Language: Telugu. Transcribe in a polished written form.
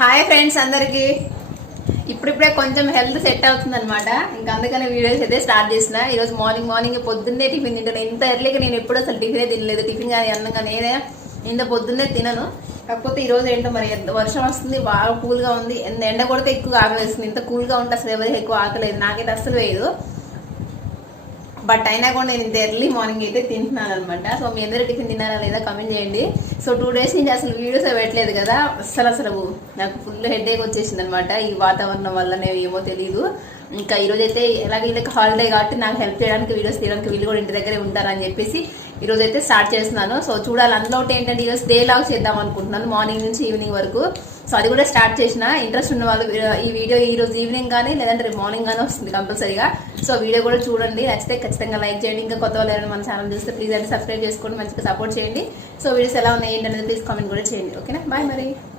హాయ్ ఫ్రెండ్స్ అందరికి ఇప్పుడిప్పుడే కొంచెం హెల్త్ సెట్ అవుతుంది అనమాట. ఇంకా అందుకనే వీడియోస్ అయితే స్టార్ట్ చేసిన. ఈరోజు మార్నింగ్ పొద్దున్నే టిఫిన్ తింటాను. ఇంత ఎర్లీగా నేను ఎప్పుడు అసలు టిఫినే తినలేదు. టిఫిన్ కానీ అన్నం కానీ ఏదైనా ఇంత పొద్దున్నే తినను. కాకపోతే ఈ రోజు ఏంటో మరి వర్షం వస్తుంది, బాగా కూల్గా ఉంది. ఎండ కూడా ఎక్కువ ఆకలి వేస్తుంది. ఇంత కూల్గా ఉంటే అసలు ఎవరికి ఎక్కువ ఆకలేదు, నాకైతే అస్సలు వేయదు. బట్ అయినా కూడా నేను ఇంత ఎర్లీ మార్నింగ్ అయితే తింటున్నాను అనమాట. సో మీ అందరూ టిఫిన్ తిన్నారా లేదా కమెంట్ చేయండి. సో 2 days నుంచి అసలు వీడియోస్ పెట్టలేదు కదా, అసలు నాకు ఫుల్ హెడేక్ వచ్చేసింది అనమాట. ఈ వాతావరణం వల్లనే ఏమో తెలియదు. ఇంకా ఈరోజు అయితే ఎలాగ వీళ్ళకి హాలిడే కాబట్టి నాకు హెల్ప్ చేయడానికి వీడియోస్ తీయడానికి వీళ్ళు కూడా ఇంటి దగ్గరే ఉంటారని చెప్పేసి ఈరోజు అయితే స్టార్ట్ చేస్తున్నాను. సో చూడాలి. అందులో ఏంటంటే ఈరోజు డే లాగ్ చేద్దాం అనుకుంటున్నాను, మార్నింగ్ నుంచి ఈవినింగ్ వరకు. సో అది కూడా స్టార్ట్ చేసిన. ఇంట్రెస్ట్ ఉన్న వాళ్ళు ఈ వీడియో ఈ రోజు ఈవినింగ్ కానీ లేదంటే రేపు మార్నింగ్ కానీ వస్తుంది కంపల్సరీగా. సో వీడియో కూడా చూడండి, నచ్చితే ఖచ్చితంగా లైక్ చేయండి. ఇంకా కొత్త వాళ్ళు ఎవరైనా మన ఛానల్ చూస్తే ప్లీజ్ అంటే సబ్స్క్రైబ్ చేసుకోండి, మంచిగా సపోర్ట్ చేయండి. సో వీడియోస్ ఎలా ఉన్నాయి ఏంటనేది ప్లీజ్ కామెంట్ కూడా చేయండి. ఓకేనా, బాయ్ మరి.